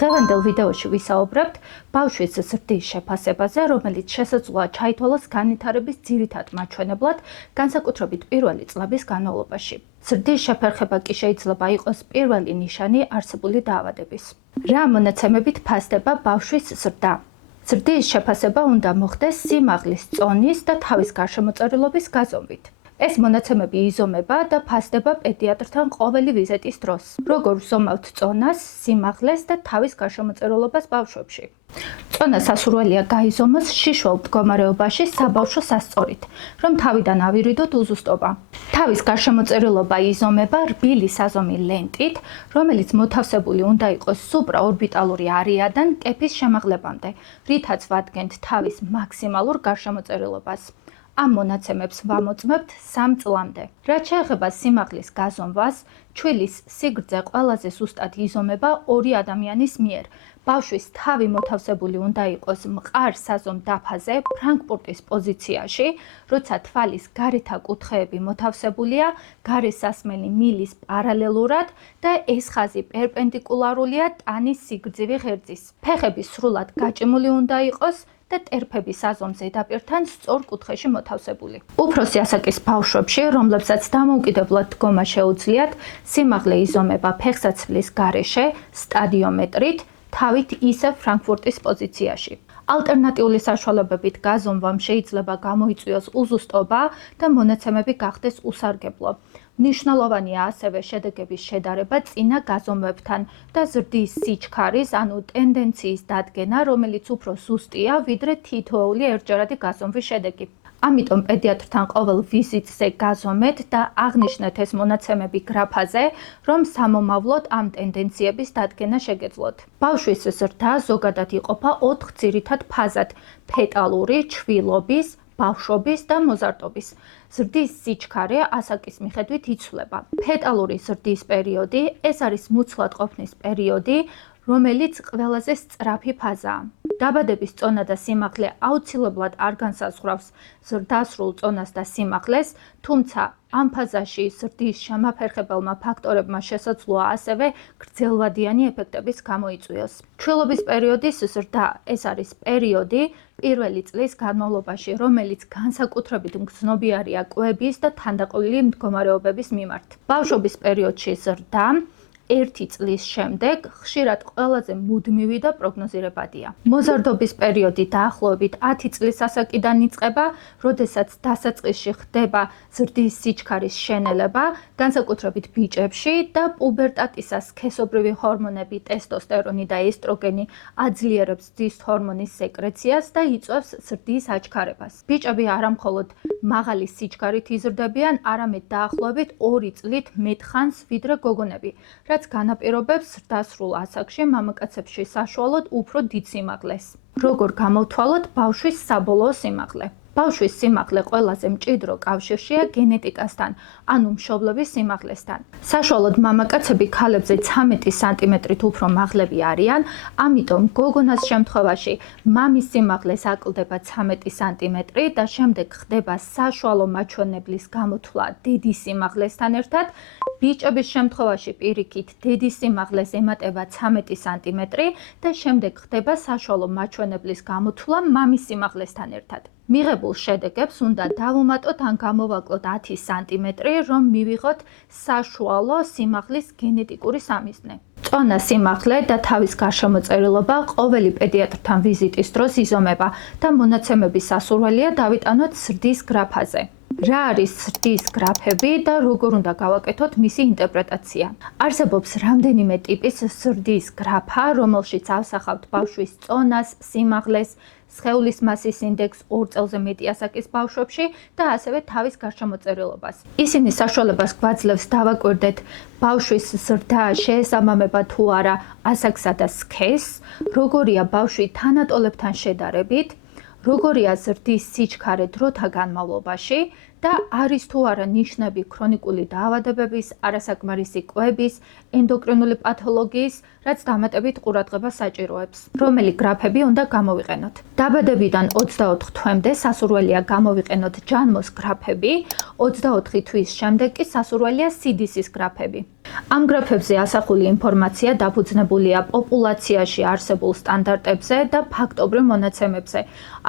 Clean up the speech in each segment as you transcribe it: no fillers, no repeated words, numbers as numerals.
დღევანდელ ვიდეოში ვისაუბრებთ ბავშვის ზრდის შეფასებაზე, რომელიც შესაძლოა ჩაითვალოს განვითარების ძირითად მაჩვენებლად, განსაკუთრებით პირველი წლების განმავლობაში. ზრდის შეფერხება კი შეიძლება იყოს პირველი ნიშანი არსებული დაავადების. რა მონაცემებით ფასდება ბავშვის ზრდა? ზრდის შეფასება უნდა მოხდეს სიმაღლის, წონის და თავის გარშემოწერილობის გაზომვით. ეს მონაცემები იზომება და ფასდება პედიატრთან ყოველი ვიზიტის დროს. როგორ ვზომავთ წონას, სიმაღლეს და თავის გარშემოწერილობას ბავშვებში? წონა სასურველია გაიზომოს შიშველ მდგომარეობაში საბავშვო სასწორით, რომ თავიდან ავირიდოთ უზუსტობა. თავის გარშემოწერილობა იზომება რბილი საზომი ლენტით, რომელიც მოთავსებული უნდა იყოს სუპრაორბიტალური არეიდან კეფის შემაღლებამდე, რითაც ვადგენთ თავის მაქსიმალურ გარშემოწერილობას. ამ მონაცემებს ვამოწმებთ 3 წლამდე. რაც შეეხება სიმაღლის გაზომვას, ჩვილის სიგრძე ყველაზე სუსტად იზომება 2 ადამიანის მიერ. ბავშვის თავი მოთავსებული უნდა იყოს მყარ საზომ დაფაზე, ფრანკფურტის პოზიციაში, როცა თვალის გარეთა კუთხეები მოთავსებულია გარესასმელი მილის პარალელურად და ეს ხაზი პერპენდიკულარულია ტანის სიგრძივი ღერძის. ფეხები სრულად გაჭიმული უნდა იყოს და ტერფები საზომ ზედაპირთან სწორ კუთხეში მოთავსებული. უფროსი ასაკის ბავშვებში, რომლებსაც დამოუკიდებლად დგომა შეუძლიათ, სიმაღლე იზომება ფეხსაცმლის გარეშე, სტადიომეტრით, თავით ისევ ფრანკფურტის პოზიციაში. ალტერნატიული საშუალებებით გაზომვამ შეიძლება გამოიწვიოს უზუსტობა და მონაცემები გახდეს უსარგებლო. მნიშვნელოვანია ასევე შედეგების შედარება წინა გაზომვებთან და ზრდის სიჩქარის, ანუ ტენდენციის დადგენა, რომელიც უფრო სუსტია, ვიდრე თითოეული ერთჯერადი გაზომვის შედეგი. ამიტომ პედიატრთან ყოველ ვიზიტზე გაზომეთ და აღნიშნეთ ეს მონაცემები გრაფაზე, რომ სამომავლოდ ამ ტენდენციების დადგენა შეგეძლოთ. ბავშვის ზრდა ზოგადად იყოფა 4 ძირითად ფაზად: ფეტალური, ჩვილობის, ბავშვობის და მოზარდობის. ზრდის სიჩქარე ასაკის მიხედვით იცვლება. ფეტალური ზრდის პერიოდი ეს არის მუცლად ყოფნის პერიოდი, რომელიც ყველაზე სწრაფი ფაზაა. დაბადების წონა და სიმაღლე აუცილებლად არ განსაზღვრავს ზრდასრულ წონას და სიმაღლეს, თუმცა ამ ფაზაში ზრდის შემაფერხებელმა ფაქტორებმა შესაძლოა ასევე გრძელვადიანი ეფექტების გამოიწვიოს. ჩვილობის პერიოდის ზრდა ეს არის პერიოდი პირველი წლის განმავლობაში, რომელიც განსაკუთრებით მგრძნობიარია კვების და თანდაყოლილი მდგომარეობების მიმართ. ბავშვობის პერიოდში ზრდა 1 წლის შემდეგ ხშირად ყველაზე მუდმივი და პროგნოზირებადია. მოზარდობის პერიოდი დაახლოებით 10 წლის ასაკიდან იწყება, როდესაც დასაწყისში ხდება ზრდის სიჩქარის შენელება, განსაკუთრებით ბიჭებში და პუბერტატისას სქესობრივი ჰორმონები, ტესტოსტერონი და ესტროგენი აძლიერებს ზრდის ჰორმონის სეკრეციას და იწვევს ზრდის აჩქარებას. ბიჭები არა მხოლოდ მაღალი სიჩქარით იზრდებიან, არამედ დაახლოებით 2 წლით მეტ ხანს ვიდრე გოგონები, რაც განაპირობებს ზრდასრულ ასაკში მამაკაცებში საშუალოდ უფრო დიდ სიმაღლეს. როგორ გამოვთვალოთ ბავშვის საბოლოო სიმაღლე? ბავშვის სიმაღლე ყველაზე მჭიდრო კავშირშია გენეტიკასთან, ანუ მშობლების სიმაღლესთან. საშუალოდ მამაკაცები ქალებზე 13 სანტიმეტრით უფრო მაღლები არიან, ამიტომ გოგონას შემთხვევაში მამის სიმაღლეს აკლდება 13 სანტიმეტრი და შემდეგ ხდება საშუალო მაჩვენებლის გამოთვლა დედის სიმაღლესთან ერთად. ბიჭების შემთხვევაში პირიქით დედის სიმაღლეს ემატება 13 სანტიმეტრი და შემდეგ ხდება საშუალო მაჩვენებლის გამოთვლა მამის სიმაღლესთან ერთად. მიღებულ შედეგებს უნდა დავუმატოთ ან გამოვაკლოთ 10 სანტიმეტრი, რომ მივიღოთ საშუალო სიმაღლის გენეტიკური სამიზნე. წონა, სიმაღლე და თავის გარშემოწერილობა ყოველი პედიატრთან ვიზიტის დროს იზომება და მონაცემების სასურველია დავიტანოთ ზრდის გრაფაზე. რა არის ზრდის გრაფები და როგორ უნდა გავაკეთოთ მისი ინტერპრეტაცია? არსებობს რამდენიმე ტიპის ზრდის გრაფა, რომელშიც ავსახავთ ბავშვის წონას, სიმაღლეს, სხეულის მასის ინდექსს 2 წელზე მეტი ასაკის ბავშვებში და ასევე თავის გარშემოწერილობას. ისინი საშუალებას გვაძლევს დავაკვირდეთ ბავშვის ზრდა შეესაბამება თუ არა ასაკსა და სქესს, როგორია ბავშვი თანატოლებთან შედარებით, როგორია ზრდის სიჩქარე დროთა განმავლობაში და არის თუ არა ნიშნები ქრონიკული დაავადებების, არასაკმარისი კვების, ენდოკრინული პათოლოგიის, რაც დამატებით ყურადღებას საჭიროებს. რომელი გრაფები უნდა გამოვიყენოთ? დაბადებიდან 24 თვემდე სასურველია გამოვიყენოთ ჯანმოს გრაფები, 24 თვის შემდეგ კი სასურველია CDC-ის გრაფები. ამ გრაფებზე ასახული ინფორმაცია დაფუძნებულია პოპულაციაში არსებულ სტანდარტებზე და ფაქტობრივ მონაცემებზე.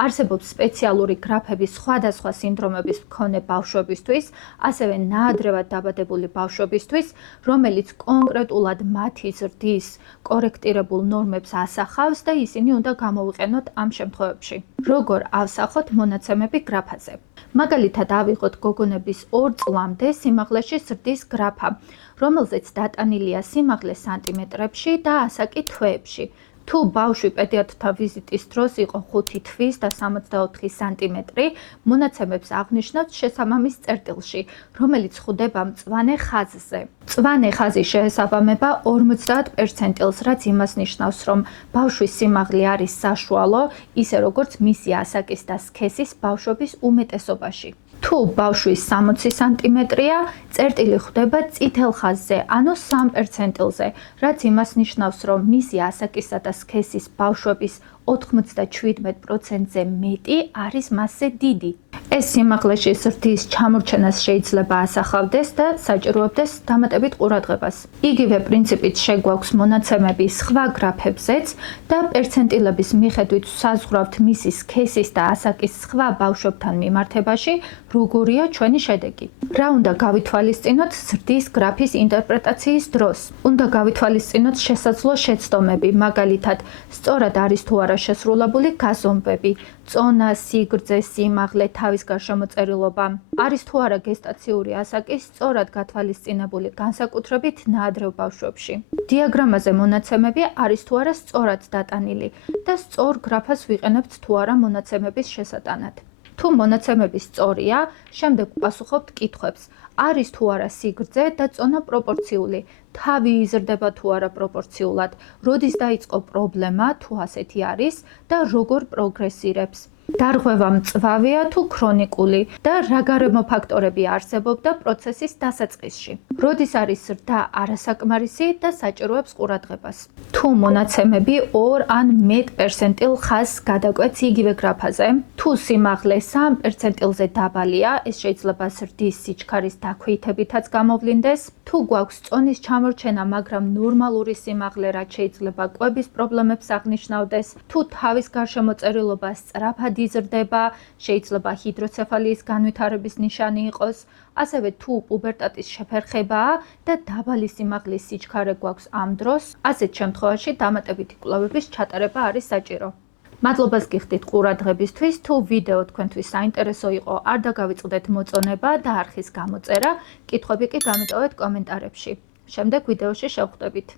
არსებობს სპეციალური გრაფები სხვადასხვა სინდრომების მქონე ბავშვებისთვის, ასევე ნაადრევად დაბადებული ბავშვებისთვის, რომელიც კონკრეტულად მათი ზრდის კორექტირებულ ნორმებს ასახავს და ისინი უნდა გამოვიყენოთ ამ შემთხვევებში. როგორ ავსახოთ მონაცემები გრაფაზე? მაგალითად, ავიღოთ გოგონების 2 წლამდე სიმაღლეში ზრდის გრაფა, რომელზეც დატანილია სიმაღლე სანტიმეტრებში და ასაკი თვეებში. თუ ბავშვი პედიატრთან ვიზიტის დროს იყო 5 თვის და 64 სანტიმეტრი, მონაცემებს აღნიშნავთ შესაბამის წერტილში, რომელიც ხვდება მწვანე ხაზზე. მწვანე ხაზი შეესაბამება 50%-ს, რაც იმას ნიშნავს, რომ ბავშვის სიმაღლე არის საშუალო, ისე როგორც მისი ასაკის და სქესის ბავშვების უმეტესობაში. თუ ბავშვის 60 სანტიმეტრია, წერტილი ხვდება წითელ ხაზზე, ანუ 3%-ზე, რაც იმას ნიშნავს, რომ მისი ასაკისა და სქესის ბავშვების 97%-ზე მეტი არის მასზე დიდი. ეს სიმაღლეში ზრდის ჩამორჩენას შეიძლება ასახავდეს და საჭიროებდეს დამატებით ყურადღებას. იგივე პრინციპით შეგვაქვს მონაცემები სხვა გრაფებზეც და პერცენტილების მიხედვით საზღვრავთ მისი სქესის და ასაკის სხვა ბავშვებთან მიმართებაში, როგორია ჩვენი შედეგი. რა უნდა გავითვალისწინოთ ზრდის გრაფის ინტერპრეტაციის დროს? უნდა გავითვალისწინოთ შესაძლო შეცდომები, მაგალითად, სწორად არის თუ არა შესრულებული გაზომვები, წონა, სიგრძე, სიმაღლე, თავის გარშემოწერილობა, არის თუ არა გესტაციური ასაკის სწორად გათვალისწინებული განსაკუთრებით ნაადრევ ბავშვებში. დიაგრამაზე მონაცემები არის თუ არა სწორად დატანილი და სწორ გრაფას ვიყენებთ თუ არა მონაცემების შესატანად. თუ მონაცემები სწორია, შემდეგ ვპასუხობთ კითხვებს. არის თუ არა სიგრძე და წონა პროპორციული, თავი იზრდება თუ არა პროპორციულად, როდის დაიწყო პრობლემა, თუ ასეთი არის და როგორ პროგრესირებს. დარღვევა მწვავეა თუ ქრონიკული და რა გარემო ფაქტორები არსებობდა პროცესის დასაწყისში. როდის არის ზრდა არასაკმარისი და საჭიროებს ყურადღებას. თუ მონაცემები 2 ან მეტ პერცენტილ ხაზს გადაკვეთს იგივე გრაფაზე, თუ სიმაღლე 3%-ზე დაბალია, ეს შეიძლება ზრდის სიჩქარის დაქვეითებითაც გამოვლინდეს, თუ გვაქვს წონის ჩამორჩენა, მაგრამ ნორმალური სიმაღლე, რაც შეიძლება კვების პრობლემებს აღნიშნავდეს, თუ თავის გარშემოწერილობა სწრაფად იზრდება, შეიძლება ჰიდროცეფალიის განვითარების ნიშანი იყოს, ასევე თუ პუბერტატის შეფერხებაა და დაბალი სიმაღლის სიჩქარე გვაქვს ამ დროს, ასეთ შემთხვევაში დამატებითი კვლევების ჩატარება არის საჭირო. მადლობას გიხდით ყურადღებისთვის, თუ ვიდეო თქვენთვის საინტერესო იყო, არ დაგავიწყდეთ მოწონება და არხის გამოწერა, კითხვები კი გამიტოვეთ კომენტარებში. შემდეგ ვიდეოში შევხვდებით.